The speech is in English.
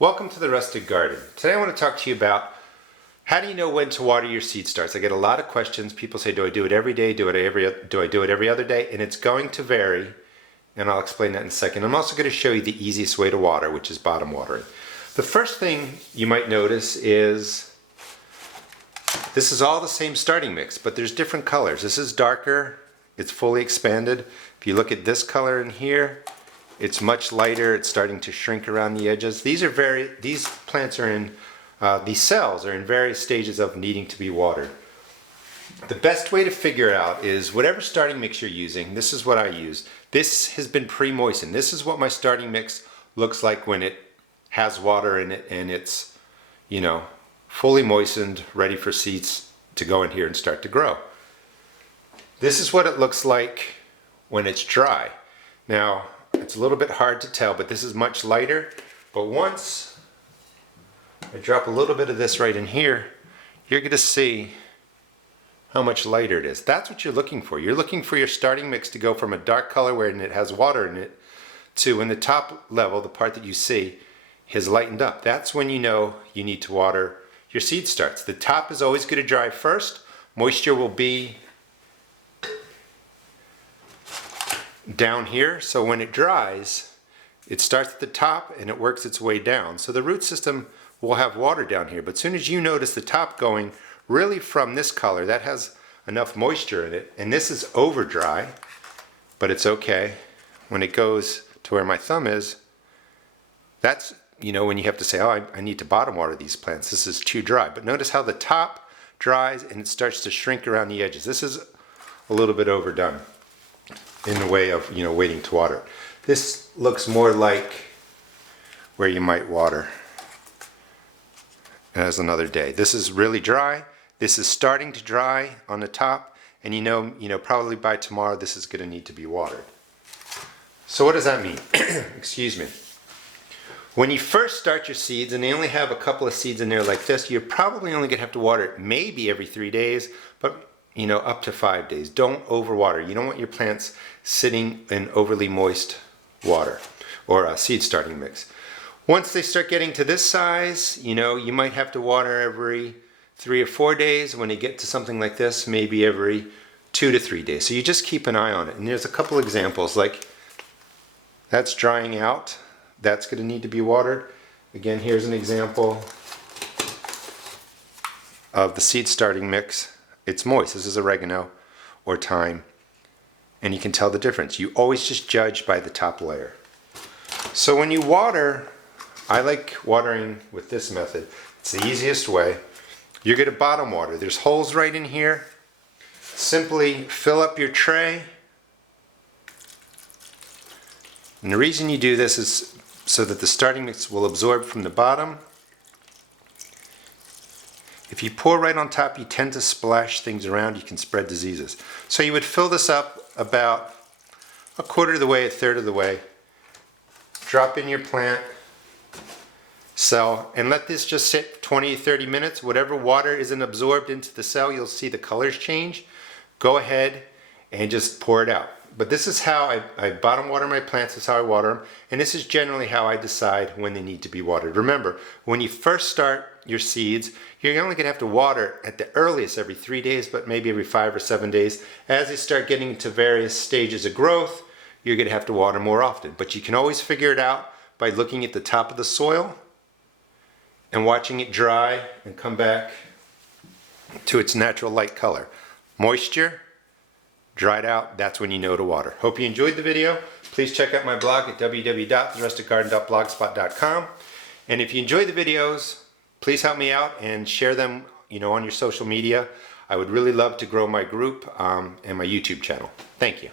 Welcome to the Rustic Garden. Today I want to talk to you about how do you know when to water your seed starts. I get a lot of questions. People say, do I do it every day? Do I do it every other day? And it's going to vary, and I'll explain that in a second. I'm also going to show you the easiest way to water, which is bottom watering. The first thing you might notice is this is all the same starting mix, but there's different colors. This is darker, it's fully expanded. If you look at this color in here, it's much lighter, it's starting to shrink around the edges. These plants are in, these cells are in various stages of needing to be watered. The best way to figure it out is whatever starting mix you're using, this is what I use. This has been pre-moistened. This is what my starting mix looks like when it has water in it and it's, you know, fully moistened, ready for seeds to go in here and start to grow. This is what it looks like when it's dry. Now, it's a little bit hard to tell, but this is much lighter. But once I drop a little bit of this right in here, you're going to see how much lighter it is. That's what you're looking for. You're looking for your starting mix to go from a dark color where it has water in it to, in the top level, the part that you see has lightened up. That's when you know you need to water your seed starts. The top is always going to dry first. Moisture will be down here, so when it dries, it starts at the top and it works its way down. So the root system will have water down here, but as soon as you notice the top going really from this color, that has enough moisture in it, and this is over dry, but it's okay. When it goes to where my thumb is, that's, you know, when you have to say, oh, I need to bottom water these plants. This is too dry. But notice how the top dries and it starts to shrink around the edges. This is a little bit overdone in the way of, you know, waiting to water. This looks more like where you might water as another day. This is really dry. This is starting to dry on the top, and you know, probably by tomorrow this is going to need to be watered. So what does that mean? Excuse me. When you first start your seeds and they only have a couple of seeds in there like this, you're probably only going to have to water it maybe every 3 days, but you know, up to 5 days. Don't overwater. You don't want your plants sitting in overly moist water or a seed starting mix. Once they start getting to this size, you know, you might have to water every 3 or 4 days. When they get to something like this, maybe every 2 to 3 days. So you just keep an eye on it. And there's a couple examples, like that's drying out. That's going to need to be watered. Again, here's an example of the seed starting mix. It's moist. This is oregano or thyme, and you can tell the difference. You always just judge by the top layer. So when you water, I like watering with this method. It's the easiest way. You're going to bottom water. There's holes right in here. Simply fill up your tray. And the reason you do this is so that the starting mix will absorb from the bottom. If you pour right on top, you tend to splash things around. You can spread diseases. So you would fill this up about a quarter of the way, a third of the way. Drop in your plant cell and let this just sit 20 to 30 minutes. Whatever water isn't absorbed into the cell, you'll see the colors change. Go ahead and just pour it out. But this is how I bottom water my plants. This is how I water them. And this is generally how I decide when they need to be watered. Remember, when you first start your seeds, you're only going to have to water at the earliest every 3 days, but maybe every 5 or 7 days. As they start getting into various stages of growth, you're going to have to water more often. But you can always figure it out by looking at the top of the soil and watching it dry and come back to its natural light color. Moisture, dried out, that's when you know to water. Hope you enjoyed the video. Please check out my blog at www.therusticgarden.blogspot.com. And if you enjoy the videos, please help me out and share them, you know, on your social media. I would really love to grow my group and my YouTube channel. Thank you.